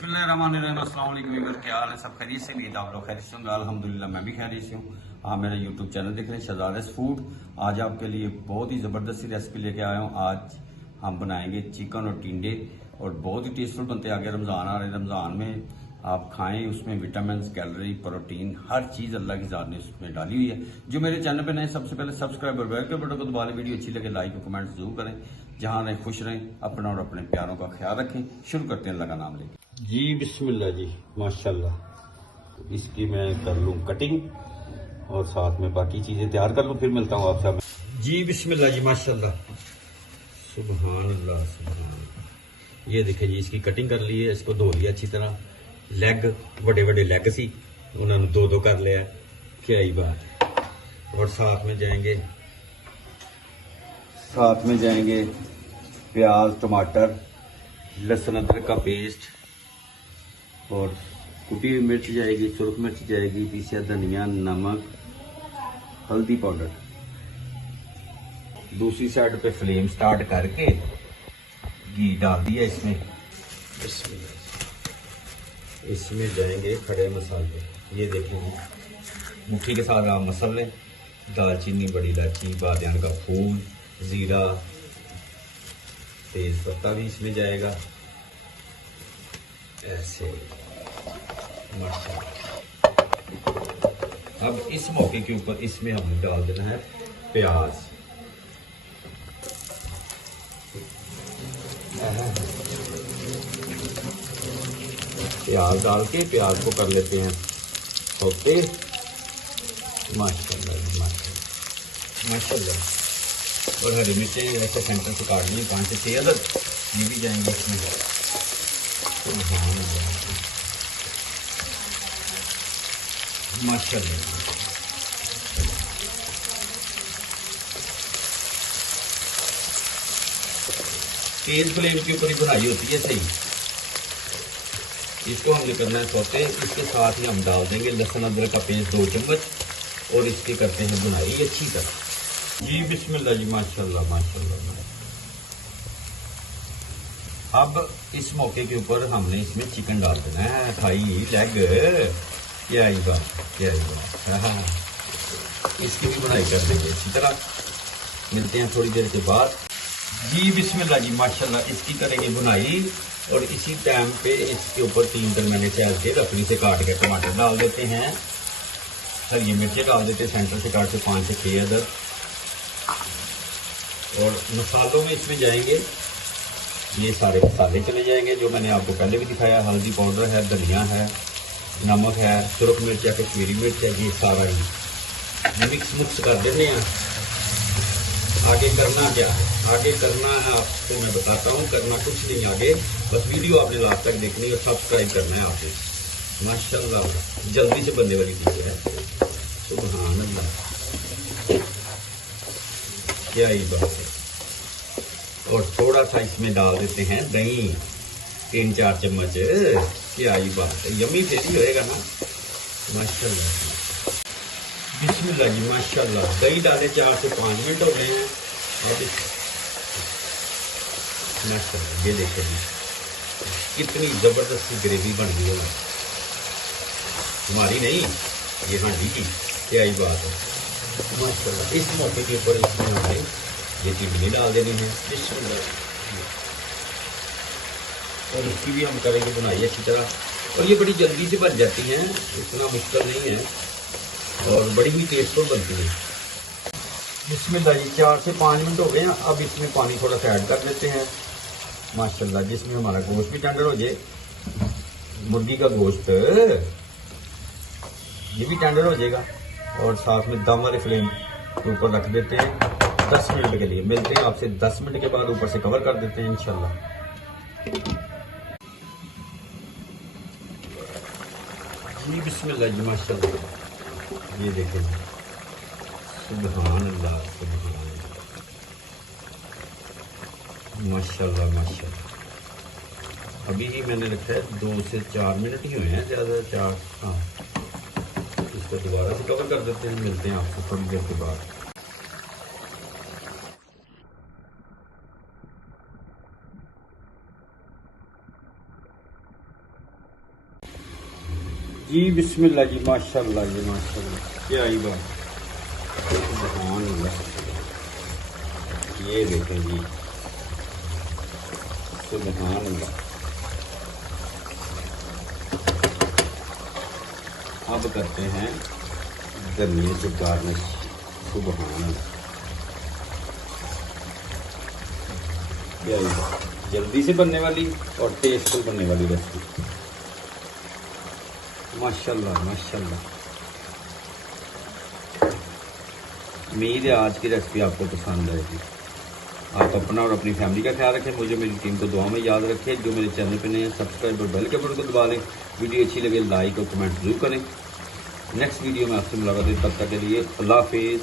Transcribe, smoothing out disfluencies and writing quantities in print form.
बिस्मिल्लाहिर्रहमानिर्रहीम। अस्सलाम वालेकुम व्यूअर, क्या हाल है? सब खैरियत से? लिए आप लोग खैरियत से होंगे? अल्हम्दुलिल्लाह मैं भी खैरियत से हूँ। आप मेरा यूट्यूब चैनल देख रहे हैं शहजाद फूड। आज आपके लिए बहुत ही ज़बरदस्त रेसिपी लेके आया हूँ। आज हम बनाएंगे चिकन और टिंडे और बहुत ही टेस्टफुल बनते हैं। आगे रमज़ान आ रहे हैं, रमज़ान में आप खाएं, उसमें विटामिन, कैलोरी, प्रोटीन, हर चीज़ अल्लाह की ज़ात ने उसमें डाली हुई है। जो मेरे चैनल पे नए, सबसे पहले सब्सक्राइब और बेल के बटन को दबा लें। वीडियो अच्छी लगे लाइक और कमेंट जरूर करें। जहाँ रहें खुश रहें, अपना और अपने प्यारों का ख्याल रखें। शुरू करते हैं अल्लाह का नाम लेके। जी बिस्मिल्लाह जी, माशाल्लाह। इसकी मैं कर लूँ कटिंग और साथ में बाकी चीज़ें तैयार कर लूँ, फिर मिलता हूँ आपसे। जी बिस्मिल्लाह जी, माशाल्लाह, सुभान अल्लाह, सुभान अल्लाह। ये देखिए जी, इसकी कटिंग कर ली है, इसको धो लिया अच्छी तरह। लेग बड़े बड़े लेग सी, उन्होंने दो दो कर लिया। क्या ही बात। और साथ में जाएंगे प्याज, टमाटर, लहसुन अदरक का पेस्ट और कुटी हुई मिर्च जाएगी, सुरख मिर्च जाएगी, पीसा धनिया, नमक, हल्दी पाउडर। दूसरी साइड पे फ्लेम स्टार्ट करके घी डाल दिया इसमें। इसमें जाएंगे खड़े मसाले। ये देखेंगे मुट्ठी के साथ आम मसाले, दालचीनी, बड़ी इलायची, बादियान का फूल, जीरा, तेज पत्ता भी इसमें जाएगा ऐसे। अब इस मौके के ऊपर इसमें हमने डाल देना है प्याज। प्याज डाल के प्याज को कर लेते हैं ओके। माशाल्लाह माशाल्लाह माशाल्लाह। और हरी मिर्चें ऐसे सेंटर से काट ली 5 से 6 अदद, ये भी जाएंगे इसमें। माशाल्लाह। तेज फ्लेम के ऊपर ही बनाई होती है सही। इसको हमने करना है सौते। इसके साथ ही हम डाल देंगे लहसुन अदरक का पेस्ट 2 चम्मच और इसकी करते हैं बुनाई अच्छी तरह। जी बिस्मिल्लाह जी, माशाल्लाह माशाल्लाह। अब इस मौके के ऊपर हमने इसमें चिकन डाल देना है, खाई लेग। क्या ही बात, क्या ही बात। हाँ, इसकी भी बुनाई कर देंगे अच्छी तरह। मिलते हैं थोड़ी देर के बाद। जी बिस्मिल्लाह जी, माशाल्लाह। इसकी करेंगे बुनाई और इसी टाइम पे इसके ऊपर 3 दरमियाने साइज के लकड़ी से काट के टमाटर डाल देते हैं। हरी मिर्चें डाल देते हैं सेंटर से काट के 5 से 6 अदर। और मसालों में इसमें जाएंगे ये सारे मसाले चले जाएंगे जो मैंने आपको पहले भी दिखाया। हल्दी पाउडर है, धनिया है, नमक है, सुरख मिर्च है, कश्मीरी मिर्च है। ये सारा ही मिक्स कर देते हैं। आगे करना क्या है? आगे करना है आपको मैं बताता हूँ। करना कुछ नहीं आगे, बस वीडियो आपने लास्ट तक देखनी है और सब्सक्राइब करना है आपने। माशाल्लाह, जल्दी से बनने वाली चीज़ है। सुभान अल्लाह, क्या ही बात है। और थोड़ा सा इसमें डाल देते हैं दही, 3-4 चम्मच। क्या ही बात है, यमी टेस्टी होएगा ना। माशाल्लाह बिस्मिल्लाह जी, माशाल्लाह। दही डाले 4 से 5 मिनट हो गए हैं। अब माशाल्लाह ये देखो जी, कितनी ज़बरदस्त ग्रेवी बन गई है। हमारी नहीं, ये हांडी की। क्या ही बात है, माशाल्लाह। इस मौके के ऊपर इसमें हमें ये चिमनी डाल देनी है। और इसकी भी हम करेंगे बुनाई अच्छी तरह। और ये बड़ी जल्दी से बन जाती हैं, इतना मुश्किल नहीं है और बड़ी ही टेस्टफुल बनती है। बिस्मिल्लाह जी, 4 से 5 मिनट हो गए हैं। अब इसमें पानी थोड़ा सा ऐड कर देते हैं माशाल्लाह, जिसमें हमारा गोश्त भी टेंडर हो जाए। मुर्गी का गोश्त ये भी टेंडर हो जाएगा। और साथ में दम वाले फ्लेम के ऊपर रख देते हैं 10 मिनट के लिए। मिलते हैं आपसे 10 मिनट के बाद। ऊपर से कवर कर देते हैं इंशाल्लाह। जी बिस्मिल्लाह जी, माशाल्लाह। ये देखें, सुभान अल्लाह, सुभान अल्लाह, माशाल्लाह माशाल्लाह। अभी ही मैंने रखा है 2 से 4 मिनट ही हुए हैं, ज़्यादा 4। हाँ, इसको दोबारा से कवर कर देते हैं। मिलते हैं आपको थोड़ी देर के बाद। जी बिस्मिल्लाह जी, माशाल्लाह जी माशाल्लाह, क्या ही बात। सुभान अल्लाह, ये देखें जी, सुभान अल्लाह। अब करते हैं धनिया से गार्निश। सुभान अल्लाह, क्या ही बात। जल्दी से बनने वाली और टेस्टफुल बनने वाली रेसिपी, माशाल्लाह माशाल्लाह। उम्मीद है आज की रेसिपी आपको पसंद आएगी। आप अपना और अपनी फैमिली का ख्याल रखें। मुझे मेरी टीम को दुआ में याद रखें। जो मेरे चैनल पे नए हैं, सब्सक्राइब और बेल के बटन को दबा लें। वीडियो अच्छी लगे लाइक और कमेंट जरूर करें। नेक्स्ट वीडियो में आपसे मुलाकात है, तब तक के लिए अल्लाह हाफिज़।